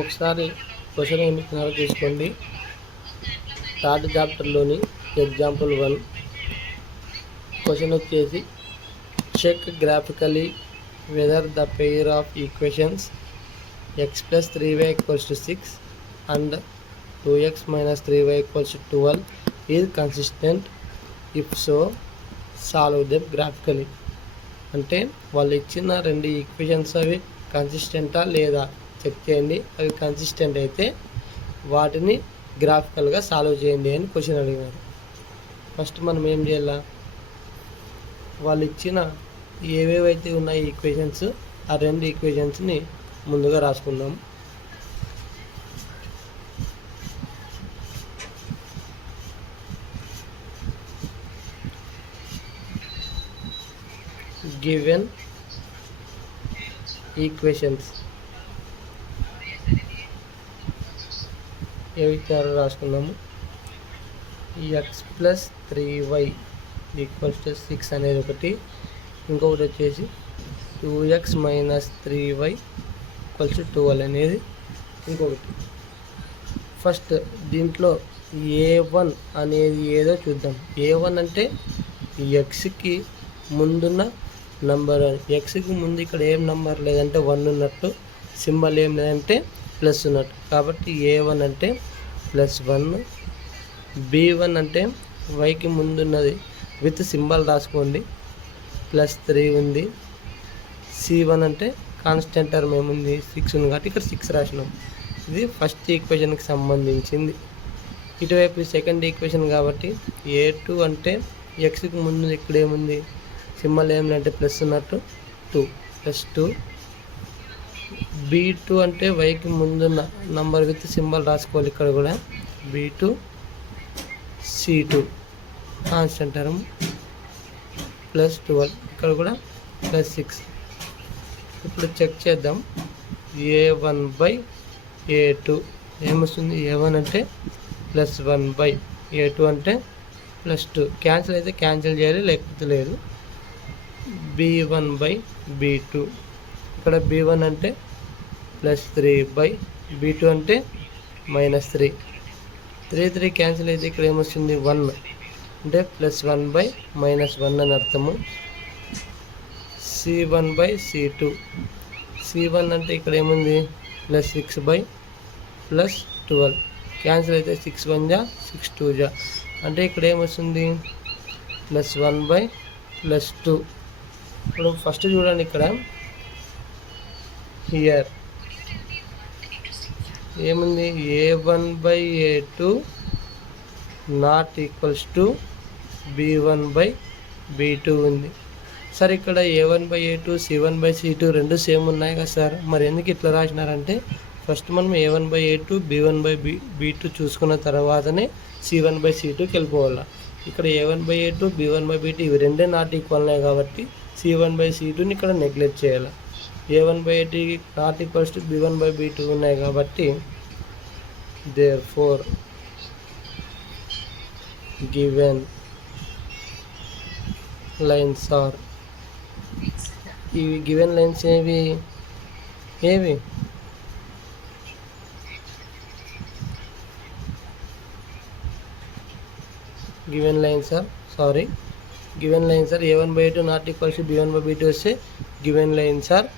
ఒకసారి క్వశ్చన్ ఏమిస్తున్నారో తీసుకోండి. థర్డ్ చాప్టర్లోని ఎగ్జాంపుల్ 1 క్వశ్చన్ వచ్చేసి check graphically whether the pair of equations x plus 3y equals to 6 and 2x minus 3y equals to 12 is consistent. If so, solve them graphically. అంటే వాళ్ళు ఇచ్చిన రెండు equations అవి కన్సిస్టెంటా లేదా చెక్ చేయండి. అవి కన్సిస్టెంట్ అయితే వాటిని గ్రాఫికల్గా సాల్వ్ చేయండి అని క్వశ్చన్ అడిగారు. ఫస్ట్ మనం ఏం చేయాలా, వాళ్ళు ఇచ్చిన ఏవేవైతే ఉన్నాయి ఈక్వేషన్స్ ఆ రెండు ఈక్వేషన్స్ని ముందుగా రాసుకుందాం. గివెన్ ఈక్వేషన్స్ ఏవి ఇచ్చారో రాసుకున్నాము. X plus 3y equals to 6 అనేది ఒకటి, ఇంకొకటి వచ్చేసి 2x minus 3y equals to 12 అనేది ఇంకొకటి. ఫస్ట్ దీంట్లో a1 అనేది ఏదో చూద్దాం. a1 అంటే ఎక్స్కి ముందున్న నంబర్. ఎక్స్కి ముందు ఇక్కడ ఏం నంబర్ లేదంటే 1 ఉన్నట్టు, సింబల్ ఏం లేదంటే ప్లస్ ఉన్నట్టు. కాబట్టి a1 అంటే +1, b1 అంటే వైకి ముందున్నది విత్ సింబల్ రాసుకోండి +3 ఉంది, c1 అంటే కాన్స్టెంట్ టర్మ్ ఏముంది 6 ఉంది కాబట్టి ఇక్కడ 6 రాసినాం. ఇది ఫస్ట్ ఈక్వేషన్కి సంబంధించింది. ఇటువైపు సెకండ్ ఈక్వేషన్ కాబట్టి a2 అంటే ఎక్స్కి ముందు ఇక్కడ ఏముంది సింబల్ ఏమిటంటే ప్లస్ ఉన్నట్టు 2 +2, b2 అంటే వైకి ముందున్న నంబర్ విత్ సింబల్ రాసుకోవాలి ఇక్కడ కూడా b2, c2 కాన్స్టెంట్ టర్మ్ +12, ఇక్కడ కూడా +6. ఇప్పుడు చెక్ చేద్దాం. a1/a2 ఏమొస్తుంది, a1 అంటే +1/a2 అంటే +2. క్యాన్సిల్ అయితే క్యాన్సిల్ చేయాలి, లేకపోతే లేదు. b1/b2 ఇక్కడ b1 అంటే +3/b2 అంటే -3. 3 క్యాన్సిల్ అయితే ఇక్కడ ఏమొస్తుంది 1 అంటే +1/-1 అని అర్థము. c1/c2, c1 అంటే ఇక్కడ ఏముంది +6/+12. క్యాన్సిల్ అయితే 6 1 జా 6 2 జా అంటే ఇక్కడ ఏమొస్తుంది +1/+2. ఇప్పుడు ఫస్ట్ చూడండి, ఇక్కడ హియర్ ఏముంది a1/a2 not equals to b1/b2 ఉంది. సార్ ఇక్కడ a1/a2 c1/c2 రెండు సేమ్ ఉన్నాయి కదా సార్, మరి ఎందుకు ఇట్లా రాసినారంటే ఫస్ట్ మనం a1/a2 b1/b2 చూసుకున్న తర్వాతనే c1/c2కి వెళ్ళిపోవాలి. ఇక్కడ a1/a2 b1/b2 ఇవి రెండే నాట్ ఈక్వల్ ఉన్నాయి కాబట్టి c1/c2ని ఇక్కడ నెగ్లెక్ట్ చేయాలి. a1/a2 not equals to b1/b2 ఉన్నాయి కాబట్టి therefore given lines are, ఇవి గివెన్ లైన్స్ ఏవి given lines are a1/a2 not equals to b1/b2 వస్తే given lines are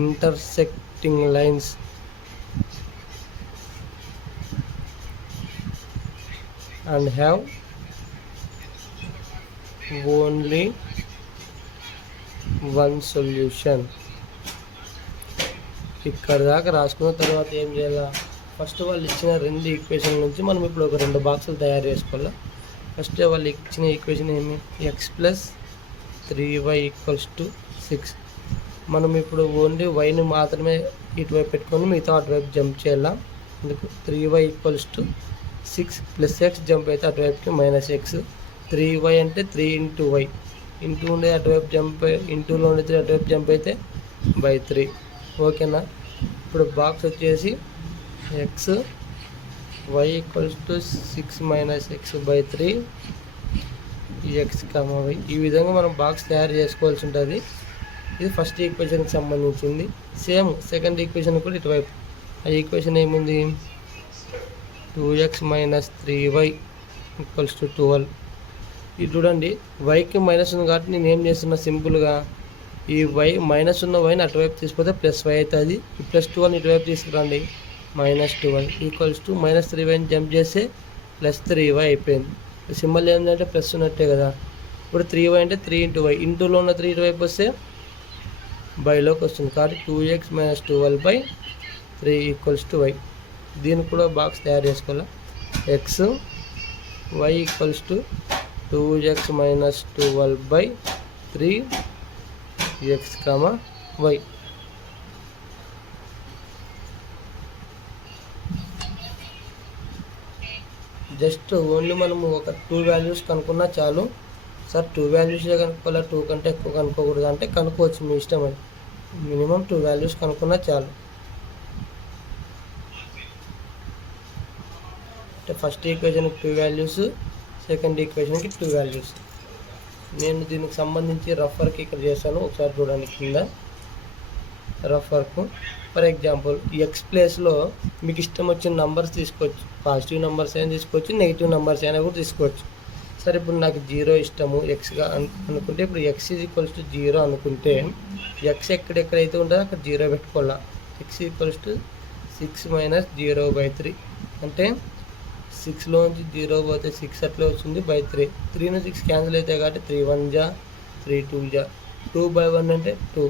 intersecting lines and have only one solution. ఇక్కడ దాకా రాసుకున్న తర్వాత ఏం చేయాలి, ఫస్ట్ వాళ్ళు ఇచ్చిన రెండు ఈక్వేషన్ నుంచి మనం ఇప్పుడు ఒక రెండు బాక్సులు తయారు చేసుకోవాలి. ఫస్ట్ వాళ్ళు ఇచ్చిన ఈక్వేషన్ ఏమి x + 3y = 6. మనం ఇప్పుడు ఓన్లీ వైని మాత్రమే ఇటువైపు పెట్టుకొని మిగతా అటువైపు జంప్ చేయాలి. అందుకు 3y = 6 + x జంప్ అయితే అటువైపుకి -x. 3y అంటే 3 × y ఇంటూ ఉండే అటువైపు జంప్, ఇంటూలో ఉండే అటువైపు జంప్ అయితే /3. ఓకేనా. ఇప్పుడు బాక్స్ వచ్చేసి x y = 6 - x/3 x, y ఈ విధంగా మనం బాక్స్ తయారు చేసుకోవాల్సి ఉంటుంది. ఇది ఫస్ట్ ఈక్వేషన్కి సంబంధించింది. సేమ్ సెకండ్ ఈక్వేషన్ కూడా ఇటువైపు. ఆ ఈక్వేషన్ ఏముంది, 2x - 3y = 12. ఇది చూడండి, వైకి మైనస్ ఉంది కాబట్టి నేను ఏం చేస్తున్నా, సింపుల్గా ఈ మైనస్ ఉన్న వైని అటువైపు తీసుకుపోతే +y అవుతుంది. ఈ +12 ఇటువైపు తీసుకురండి, -12 = -3y జంప్ చేస్తే +3y అయిపోయింది. సింబల్ ఏంటంటే ప్లస్ ఉన్నట్టే కదా. ఇప్పుడు 3y అంటే 3 × y, ఇంటూలో ఉన్న 3 ఇటువైపు వస్తే బైలోకి వస్తుంది కాబట్టి 2x - 12/3 = y. దీన్ని కూడా బాక్స్ తయారు చేసుకోవాలి. x y = 2x - 12/3 x, y. Just only మనము ఒక 2 వాల్యూస్ కనుక్కున్నా చాలు. సార్ 2 వాల్యూసే కనుక్కోవాలా, 2 కంటే ఎక్కువ కనుక్కోకూడదు అంటే కనుక్కోవచ్చు, మీ ఇష్టం. అది మినిమం 2 వాల్యూస్ కనుక్కున్నా చాలు. అంటే ఫస్ట్ ఈక్వేషన్కి 2 వాల్యూస్, సెకండ్ ఈక్వేషన్కి 2 వాల్యూస్. నేను దీనికి సంబంధించి రఫ్ వర్క్ ఇక్కడ చేశాను, ఒకసారి చూడండి. కింద rough work. For example X ప్లేస్లో మీకు ఇష్టం వచ్చిన నంబర్స్ తీసుకోవచ్చు. పాజిటివ్ నెంబర్స్ అయినా తీసుకోవచ్చు, నెగిటివ్ నెంబర్స్ అయినా కూడా తీసుకోవచ్చు. సరే, ఇప్పుడు నాకు 0 ఇష్టము ఎక్స్గా అనుకుంటే, ఇప్పుడు x = 0 అనుకుంటే ఎక్స్ ఎక్కడెక్కడైతే ఉంటుందో అక్కడ 0 పెట్టుకోవాలా. x = 6 - 0/3 అంటే 6లోంచి 0 పోతే 6 అట్లే వస్తుంది, /3. 3 నుంచి 6 క్యాన్సిల్ అవుతాయి కాబట్టి 3 × 1 = 3 × 2 = 2/1 అంటే 2.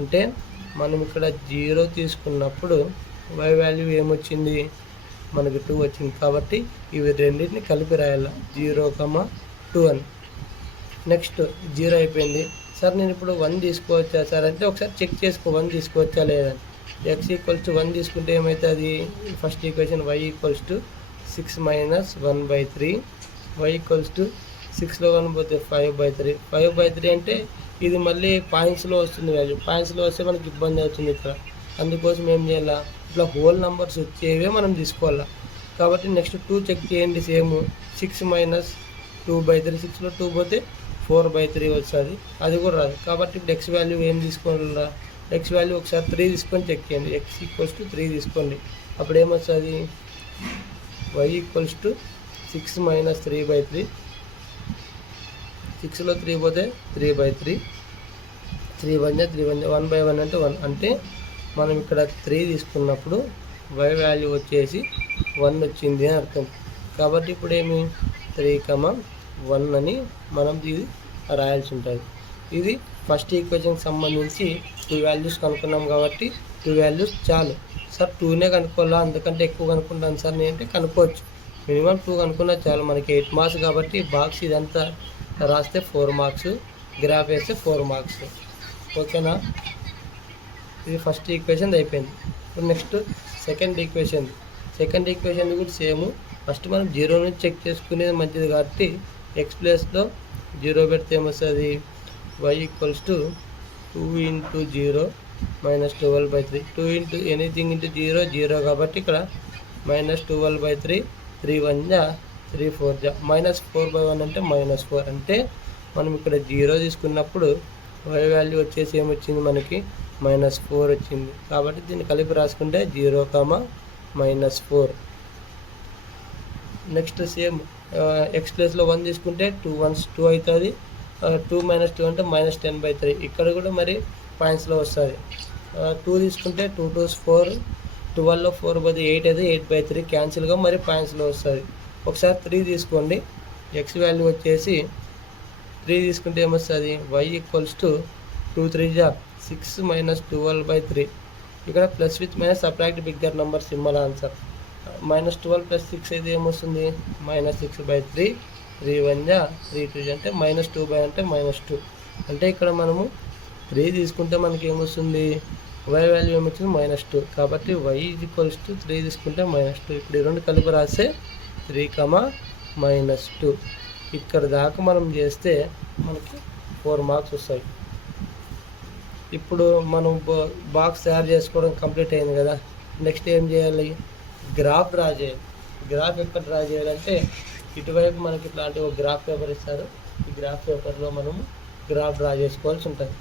అంటే మనం ఇక్కడ 0 తీసుకున్నప్పుడు y వాల్యూ ఏమొచ్చింది, మనకి 2 వచ్చింది. కాబట్టి ఇవి రెండింటిని కలిపి రాయాలి, 0, 2 అని. నెక్స్ట్ 0 అయిపోయింది. సార్ నేను ఇప్పుడు 1 తీసుకోవచ్చా సార్ అంటే ఒకసారి చెక్ చేసుకో, 1 తీసుకోవచ్చా లేదని. x = 1 తీసుకుంటే ఏమవుతుంది, ఫస్ట్ ఈక్వేషన్ y = 6 - 1/3, y = 6లో 1 పోతే 5/3. 5/3 అంటే ఇది మళ్ళీ పాయింట్స్లో వస్తుంది వాల్యూ. పాయింట్స్లో వస్తే మనకి ఇబ్బంది అవుతుంది ఇక్కడ. అందుకోసం ఏం చేయాలా, ఇట్లా హోల్ నెంబర్స్ వచ్చేవే మనం తీసుకోవాలా. కాబట్టి నెక్స్ట్ 2 చెక్ చేయండి. సేమ్ 6 - 2/3, 6లో 2 పోతే 4/3 వస్తుంది, అది కూడా రాదు. కాబట్టి ఇప్పుడు x వాల్యూ ఏం తీసుకోవాలా, x వాల్యూ ఒకసారి 3 తీసుకొని చెక్ చేయండి. x = 3 తీసుకోండి, అప్పుడు ఏమొస్తుంది, y = 6 - 3/3. 6లో 3 పోతే 3/3, 3 × 1 = 3 × 1/1 అంటే 1. అంటే మనం ఇక్కడ 3 తీసుకున్నప్పుడు y వాల్యూ వచ్చేసి 1 వచ్చింది అని అర్థం. కాబట్టి ఇప్పుడు ఏమి 3, 1 అని మనం ఇది రాయాల్సి ఉంటుంది. ఇది ఫస్ట్ ఈక్వేషన్కి సంబంధించి 2 వాల్యూస్ కనుక్కున్నాం కాబట్టి 2 వాల్యూస్ చాలు. సార్ 2నే కనుక్కోవాలా, అందుకంటే ఎక్కువ కనుక్కుంటాను సార్ నేను అంటే కనుక్కోవచ్చు. మినిమం 2 కనుక్కున్నా చాలు. మనకి 8 మార్క్స్ కాబట్టి బాక్స్ ఇదంతా రాస్తే 4 మార్క్స్, గ్రాఫ్ వేస్తే 4 మార్క్స్. ఓకేనా. ఇది ఫస్ట్ ఈక్వేషన్ అయిపోయింది. ఇప్పుడు నెక్స్ట్ సెకండ్ ఈక్వేషన్ కూడా సేమ్. ఫస్ట్ మనం 0 నుంచి చెక్ చేసుకునేది మంచిది కాబట్టి ఎక్స్ ప్లేస్లో 0 పెడితే ఏమొస్తుంది, y = 2 × 0 - 12/3. 2 × ఎనీథింగ్ × 0 0 కాబట్టి ఇక్కడ -12/3. 3 × 1 = 3, 4 = -4/1 అంటే -4. అంటే మనం ఇక్కడ 0 తీసుకున్నప్పుడు y వాల్యూ వచ్చేసి ఏమొచ్చింది, మనకి -4 వచ్చింది. కాబట్టి దీన్ని కలిపి రాసుకుంటే 0, -4. నెక్స్ట్ సేమ్ ఎక్స్ ప్లేస్లో 1 తీసుకుంటే 2 1s 2 అవుతుంది. 2 - 2 అంటే -10/3. ఇక్కడ కూడా మరి పాయింట్స్లో వస్తుంది. 2 తీసుకుంటే 2 2s 4, 12లో 4 పోతే 8 అయితే 8/3 క్యాన్సిల్గా మరి పాయింట్స్లో వస్తుంది. ఒకసారి 3 తీసుకోండి, ఎక్స్ వాల్యూ వచ్చేసి 3 తీసుకుంటే ఏమొస్తుంది, y = 2 3 = 6 - 12/3. ఇక్కడ plus with minus subtract bigger number symbol answer. -12 + 6 అయితే ఏమొస్తుంది, -6/3. 3 × 1 = 3 2 అంటే -2/, అంటే -2. అంటే ఇక్కడ మనము 3 తీసుకుంటే మనకి ఏమొస్తుంది, y వాల్యూ ఏమొచ్చింది, -2. కాబట్టి y = 3 తీసుకుంటే -2. ఇప్పుడు ఈ రెండు కలిపి రాస్తే 3, -2. ఇక్కడ దాకా మనం చేస్తే మనకి 4 మార్క్స్ వస్తాయి. ఇప్పుడు మనం బాక్స్ తయారు చేసుకోవడం కంప్లీట్ అయింది కదా. నెక్స్ట్ ఏం చేయాలి, గ్రాఫ్ డ్రా చేయాలి. గ్రాఫ్ ఎక్కడ డ్రా చేయాలంటే ఇటువైపు మనకి ఇట్లాంటి ఒక గ్రాఫ్ పేపర్ ఇస్తారు. ఈ గ్రాఫ్ పేపర్లో మనము గ్రాఫ్ డ్రా చేసుకోవాల్సి ఉంటుంది.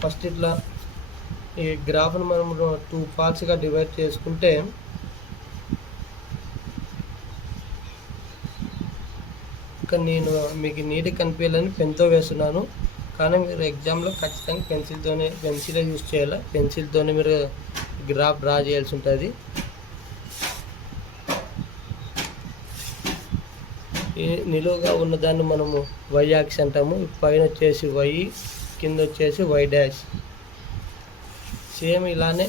ఫస్ట్ ఇట్లా ఈ గ్రాఫ్ను మనం 2 పార్ట్స్గా డివైడ్ చేసుకుంటే ఇక్కడ నేను మీకు నీట్గా కనిపించాలని పెన్తో వేస్తున్నాను, కానీ మీరు ఎగ్జామ్లో ఖచ్చితంగా పెన్సిలే యూజ్ చేయాలి. పెన్సిల్తోనే మీరు గ్రాఫ్ డ్రా చేయాల్సి ఉంటుంది. ఈ నిలువుగా ఉన్నదాన్ని మనము వై యాక్స్ అంటాము. పైన వచ్చేసి వై, కింద వచ్చేసి వై డాష్. సేమ్ ఇలానే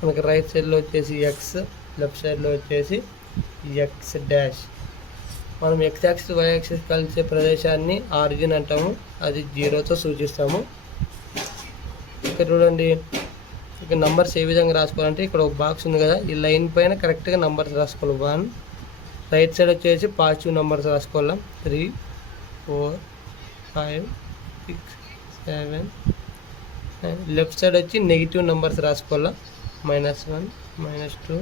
మనకి రైట్ సైడ్లో వచ్చేసి ఎక్స్, లెఫ్ట్ సైడ్లో వచ్చేసి ఎక్స్ డాష్. మనం ఎక్స్ యాక్సిస్ వై యాక్సిస్ కలిసే ప్రదేశాన్ని ఆరిజిన్ అంటాము, అది 0తో సూచిస్తాము. ఇక్కడ చూడండి, ఇక్కడ నంబర్స్ ఏ విధంగా రాసుకోవాలంటే ఇక్కడ ఒక బాక్స్ ఉంది కదా, ఈ లైన్ పైన కరెక్ట్గా నంబర్స్ రాసుకోవాలి. 1, రైట్ సైడ్ వచ్చేసి పాజిటివ్ నంబర్స్ రాసుకోవాలి. 3, 4, 5, 6, 7, 9. లెఫ్ట్ సైడ్ వచ్చి నెగిటివ్ నెంబర్స్ రాసుకోవాలా. -1, -2.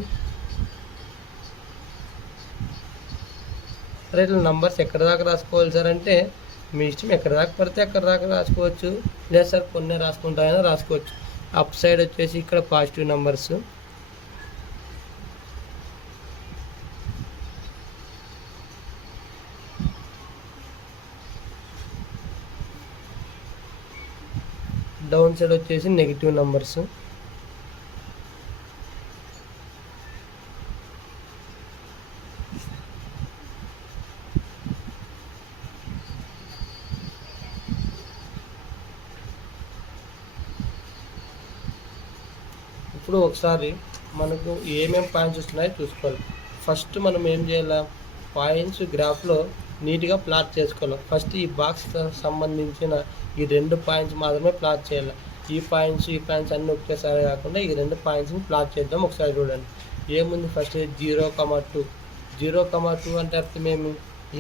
సరే, ఇట్లా నంబర్స్ ఎక్కడ దాకా రాసుకోవాలి సార్ అంటే మీ ఇష్టం, ఎక్కడ దాకా పడితే అక్కడ దాకా రాసుకోవచ్చు, లేదు సార్ కొన్ని రాసుకుంటామైనా రాసుకోవచ్చు. అప్ సైడ్ వచ్చేసి ఇక్కడ పాజిటివ్ నెంబర్స్, డౌన్ సైడ్ వచ్చేసి నెగిటివ్ నెంబర్స్. ఇప్పుడు ఒకసారి మనకు ఏమేమి పాయింట్స్ వస్తున్నాయో చూసుకోవాలి. ఫస్ట్ మనం ఏం చేయాలి, పాయింట్స్ గ్రాఫ్లో నీట్గా ప్లాట్ చేసుకోవాలి. ఫస్ట్ ఈ బాక్స్ సంబంధించిన ఈ 2 పాయింట్స్ మాత్రమే ప్లాట్ చేయాలి. ఈ పాయింట్స్ అన్నీ ఒకేసారి కాకుండా ఈ 2 పాయింట్స్ని ప్లాట్ చేద్దాం. ఒకసారి చూడండి ఏముంది. ఫస్ట్ 0,2. 0,2 అంటే అర్థం ఏమి,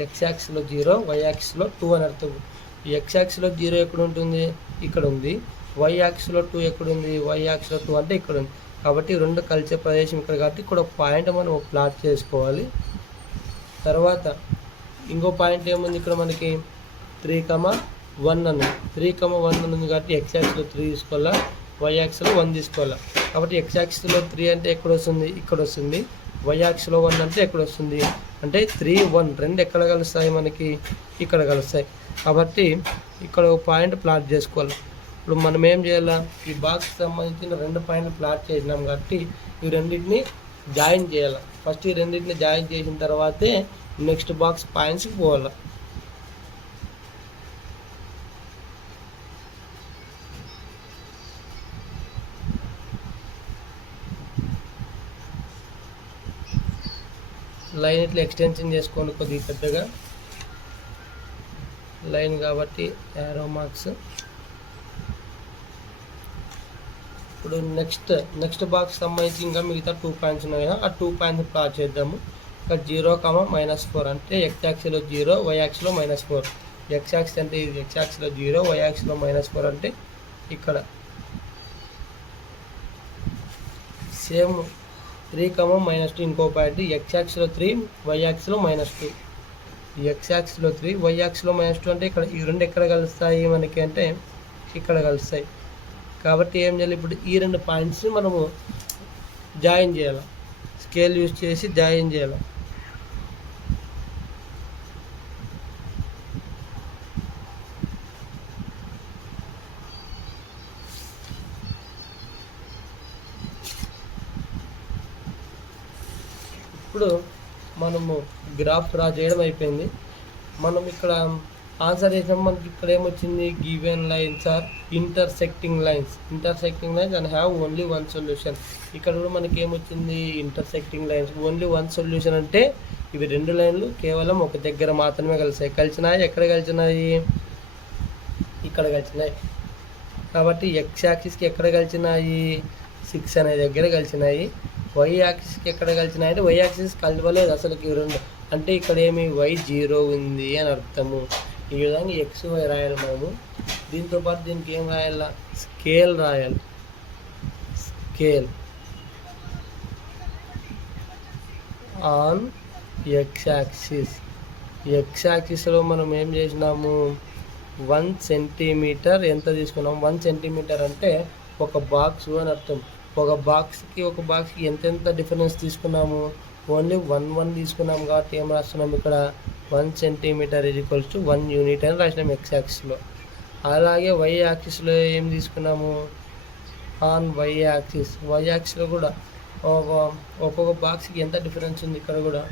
ఎక్స్ యాక్సిస్లో 0, వై యాక్సిస్లో 2 అని అర్థం. ఈ ఎక్స్ యాక్సిస్లో 0 ఎక్కడ ఉంటుంది, ఇక్కడ ఉంది. వై యాక్సిస్లో 2 ఎక్కడుంది, వై యాక్సిస్లో 2 అంటే ఇక్కడ ఉంది. కాబట్టి 2 కలిసే ప్రదేశం ఇక్కడ, కాబట్టి ఇక్కడ ఒక పాయింట్ మనం ప్లాట్ చేసుకోవాలి. తర్వాత ఇంకో పాయింట్ ఏముంది, ఇక్కడ మనకి 3,1 అని 3,1 ఉంది. కాబట్టి ఎక్స్ యాక్సిస్లో 3 తీసుకోవాలా, వై యాక్సిస్లో 1 తీసుకోవాలా. కాబట్టి ఎక్స్ యాక్సిస్లో 3 అంటే ఎక్కడ వస్తుంది, ఇక్కడ వస్తుంది. వై యాక్సిస్లో 1 అంటే ఎక్కడ వస్తుంది అంటే 3, 1 రెండు ఎక్కడ కలుస్తాయి, మనకి ఇక్కడ కలుస్తాయి. కాబట్టి ఇక్కడ ఒక పాయింట్ ప్లాట్ చేసుకోవాలి. ఇప్పుడు మనం ఏం చేయాలా, ఈ బాక్స్ సంబంధించిన 2 పాయింట్లు ప్లాట్ చేసినాం కాబట్టి ఈ రెండింటిని జాయిన్ చేయాలి. ఫస్ట్ ఈ రెండింటిని జాయిన్ చేసిన తర్వాతే నెక్స్ట్ బాక్స్ పాయింట్స్కి పోవాలి. లైన్ ఇట్లా ఎక్స్టెన్షన్ చేసుకోండి కొద్దిగా పెద్దగా లైన్ కాబట్టి యారో మార్క్స్. ఇప్పుడు నెక్స్ట్ బాక్స్ సంబంధించి ఇంకా మిగతా 2 పాయింట్స్ ఉన్నాయి కదా, ఆ 2 పాయింట్స్ ప్లాట్ చేద్దాము. ఇక్కడ 0,-4 అంటే ఎక్స్ యాక్సిస్లో 0, వై యాక్సిస్లో -4. ఎక్స్ యాక్సిస్ అంటే ఇది ఎక్స్ యాక్సిస్లో 0, వై యాక్సిస్లో -4 అంటే ఇక్కడ. సేమ్ 3,-2 ఇంకో పాయింట్, ఎక్స్ యాక్సిస్లో 3, వై యాక్సిస్లో -2. ఎక్స్ యాక్సిస్లో 3, వై యాక్సిస్లో -2 అంటే ఇక్కడ ఈ 2 ఎక్కడ కలుస్తాయి మనకి అంటే ఇక్కడ కలుస్తాయి. కాబట్టి ఏం చేయాలి, ఇప్పుడు ఈ 2 పాయింట్స్ని మనము జాయిన్ చేయాలి, స్కేల్ యూజ్ చేసి జాయిన్ చేయాలి. ఇప్పుడు మనము గ్రాఫ్ డ్రా చేయడం అయిపోయింది. మనం ఇక్కడ ఆన్సర్ చేసినాం. మనకి ఇక్కడ ఏమొచ్చింది, given lines are intersecting lines and have only 1 solution. ఇక్కడ కూడా మనకి ఏమొచ్చింది, ఇంటర్సెక్టింగ్ లైన్స్ ఓన్లీ 1 సొల్యూషన్ అంటే ఇవి 2 లైన్లు కేవలం ఒక దగ్గర మాత్రమే కలిసాయి. కలిసినాయి ఎక్కడ కలిసినాయి, ఇక్కడ కలిసినాయి. కాబట్టి ఎక్స్ యాక్సిస్కి ఎక్కడ కలిసినాయి, 6 అనే దగ్గర కలిసినాయి. వై యాక్సిస్కి ఎక్కడ కలిసినాయి అంటే వై యాక్సిస్ కలవలేదు అసలుకి 2, అంటే ఇక్కడ ఏమి వై 0 ఉంది అని అర్థము. ఈ విధంగా ఎక్స్ వై రాయాలి మనము. దీంతోపాటు దీనికి ఏం రాయాలా, స్కేల్ రాయాలి. స్కేల్ ఆన్ ఎక్స్ యాక్సిస్లో మనం ఏం చేసినాము 1 సెంటీమీటర్ ఎంత తీసుకున్నాం. 1 సెంటీమీటర్ అంటే ఒక బాక్స్ అని అర్థం. ఒక బాక్స్కి ఎంతెంత డిఫరెన్స్ తీసుకున్నాము, ఓన్లీ 1 తీసుకున్నాం కాబట్టి ఏం రాస్తున్నాం ఇక్కడ 1 సెంటీమీటర్ ఈక్వల్స్ టు 1 యూనిట్ అని రాసినాం ఎక్స్ యాక్సిస్లో. అలాగే వై యాక్సిస్లో ఏం తీసుకున్నాము, ఆన్ వై యాక్సిస్లో కూడా ఒక్కొక్క బాక్స్కి ఎంత డిఫరెన్స్ ఉంది, ఇక్కడ కూడా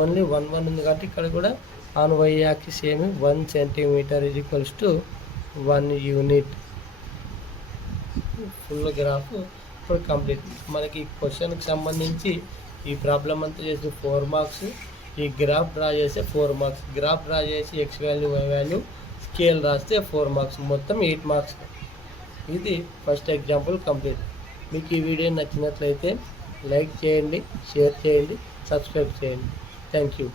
ఓన్లీ 1 ఉంది కాబట్టి ఇక్కడ కూడా ఆన్ వై యాక్సిస్ ఏమి 1 centimetre equals to 1 unit. Full graph ఇప్పుడు కంప్లీట్. మనకి ఈ క్వశ్చన్కి సంబంధించి ఈ ప్రాబ్లం అంతా చేసి 4 మార్క్స్, ఈ గ్రాఫ్ డ్రా చేస్తే 4 మార్క్స్, గ్రాఫ్ డ్రా చేసి x value y value scale రాస్తే 4 మార్క్స్, మొత్తం 8 మార్క్స్. ఇది ఫస్ట్ ఎగ్జాంపుల్ కంప్లీట్. మీకు ఈ వీడియో నచ్చినట్లయితే లైక్ చేయండి, షేర్ చేయండి, సబ్స్క్రైబ్ చేయండి. Thank you.